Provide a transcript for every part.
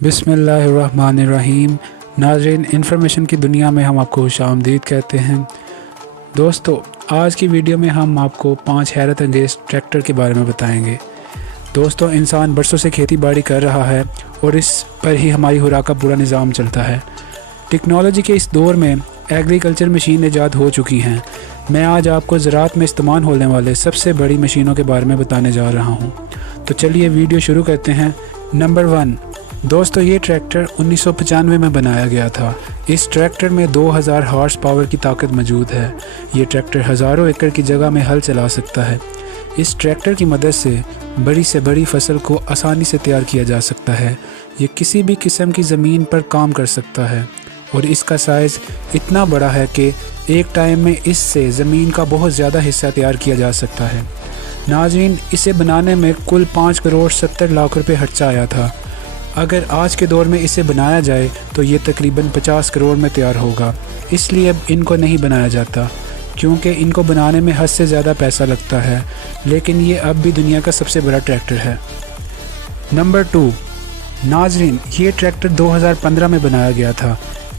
بسم اللہ الرحمن الرحیم۔ ناظرین، انفارمیشن کی دنیا میں ہم آپ کو خوش آمدید کہتے ہیں۔ دوستو، آج کی ویڈیو میں ہم آپ کو 5 حیرت انگیز ٹریکٹر کے بارے میں بتائیں گے۔ دوستو، انسان برسوں سے کھیتی باڑی کر رہا ہے اور اس پر ہی ہماری خوراک کا پورا نظام چلتا ہے۔ ٹیکنالوجی کے اس دور میں ایگریکلچر مشین ایجاد ہو چکی ہیں۔ میں آج آپ کو زراعت میں استعمال ہونے والے سب سے بڑی مشینوں کے بارے میں بتانے جا رہا ہوں۔ تو چلیے ویڈیو شروع کرتے ہیں۔ نمبر 1، دوستو، یہ ٹریکٹر 1995 میں بنایا گیا تھا۔ اس ٹریکٹر میں 2000 ہارس پاور کی طاقت موجود ہے۔ یہ ٹریکٹر ہزاروں ایکڑ کی جگہ میں ہل چلا سکتا ہے۔ اس ٹریکٹر کی مدد سے بڑی سے بڑی فصل کو آسانی سے تیار کیا جا سکتا ہے۔ یہ کسی بھی قسم کی زمین پر کام کر سکتا ہے اور اس کا سائز اتنا بڑا ہے کہ ایک ٹائم میں اس سے زمین کا بہت زیادہ حصہ تیار کیا جا سکتا ہے۔ ناظرین، اسے بنانے میں کل 5 کروڑ 70 لاکھ روپے خرچہ آیا تھا۔ اگر آج کے دور میں اسے بنایا جائے تو یہ تقریباً 50 کروڑ میں تیار ہوگا۔ اس لیے اب ان کو نہیں بنایا جاتا کیونکہ ان کو بنانے میں حد سے زیادہ پیسہ لگتا ہے، لیکن یہ اب بھی دنیا کا سب سے بڑا ٹریکٹر ہے۔ نمبر 2، ناظرین، یہ ٹریکٹر 2015 میں بنایا گیا تھا۔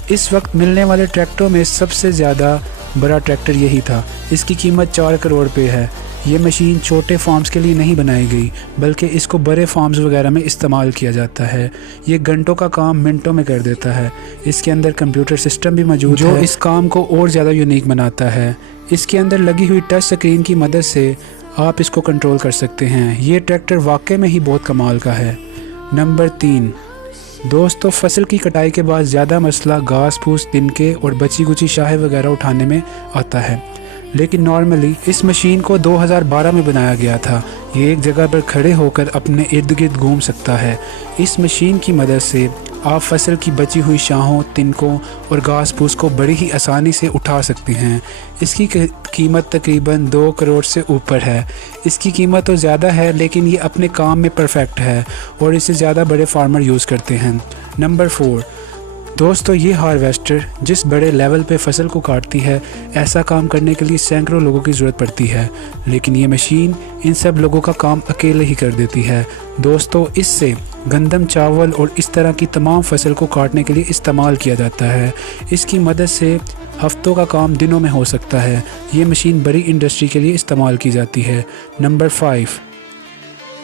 اس وقت ملنے والے ٹریکٹروں میں سب سے زیادہ بڑا ٹریکٹر یہی تھا۔ اس کی قیمت 4 کروڑ روپے ہے۔ یہ مشین چھوٹے فارمز کے لیے نہیں بنائی گئی بلکہ اس کو بڑے فارمز وغیرہ میں استعمال کیا جاتا ہے۔ یہ گھنٹوں کا کام منٹوں میں کر دیتا ہے۔ اس کے اندر کمپیوٹر سسٹم بھی موجود ہے جو اس کام کو اور زیادہ یونیک بناتا ہے۔ اس کے اندر لگی ہوئی ٹچ سکرین کی مدد سے آپ اس کو کنٹرول کر سکتے ہیں۔ یہ ٹریکٹر واقعی میں ہی بہت کمال کا ہے۔ نمبر 3، دوستو، فصل کی کٹائی کے بعد زیادہ مسئلہ گھاس پھوس، تنکے اور بچی کچی شاخیں وغیرہ اٹھانے میں آتا ہے، لیکن نارملی اس مشین کو 2012 میں بنایا گیا تھا۔ یہ ایک جگہ پر کھڑے ہو کر اپنے ارد گرد گھوم سکتا ہے۔ اس مشین کی مدد سے آپ فصل کی بچی ہوئی شاخوں، تنکوں اور گھاس پھوس کو بڑی ہی آسانی سے اٹھا سکتے ہیں۔ اس کی قیمت تقریباً 2 کروڑ سے اوپر ہے۔ اس کی قیمت تو زیادہ ہے لیکن یہ اپنے کام میں پرفیکٹ ہے اور اسے زیادہ بڑے فارمر یوز کرتے ہیں۔ نمبر 4، دوستو، یہ ہارویسٹر جس بڑے لیول پہ فصل کو کاٹتی ہے، ایسا کام کرنے کے لیے سینکڑوں لوگوں کی ضرورت پڑتی ہے، لیکن یہ مشین ان سب لوگوں کا کام اکیلے ہی کر دیتی ہے۔ دوستو، اس سے گندم، چاول اور اس طرح کی تمام فصل کو کاٹنے کے لیے استعمال کیا جاتا ہے۔ اس کی مدد سے ہفتوں کا کام دنوں میں ہو سکتا ہے۔ یہ مشین بڑی انڈسٹری کے لیے استعمال کی جاتی ہے۔ نمبر 5،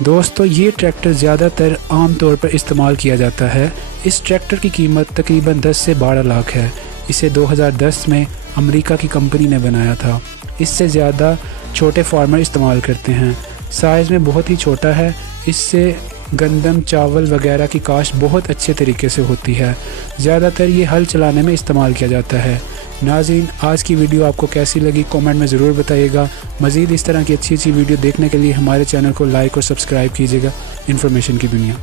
دوستو، یہ ٹریکٹر زیادہ تر عام طور پر استعمال کیا جاتا ہے۔ اس ٹریکٹر کی قیمت تقریباً 10 سے 12 لاکھ ہے۔ اسے 2010 میں امریکہ کی کمپنی نے بنایا تھا۔ اس سے زیادہ چھوٹے فارمر استعمال کرتے ہیں۔ سائز میں بہت ہی چھوٹا ہے۔ اس سے گندم، چاول وغیرہ کی کاشت بہت اچھے طریقے سے ہوتی ہے۔ زیادہ تر یہ ہل چلانے میں استعمال کیا جاتا ہے۔ ناظرین، آج کی ویڈیو آپ کو کیسی لگی کامنٹ میں ضرور بتائیے گا۔ مزید اس طرح کی اچھی ویڈیو دیکھنے کے لیے ہمارے چینل کو لائک اور سبسکرائب کیجیے گا۔ انفارمیشن کی دنیا۔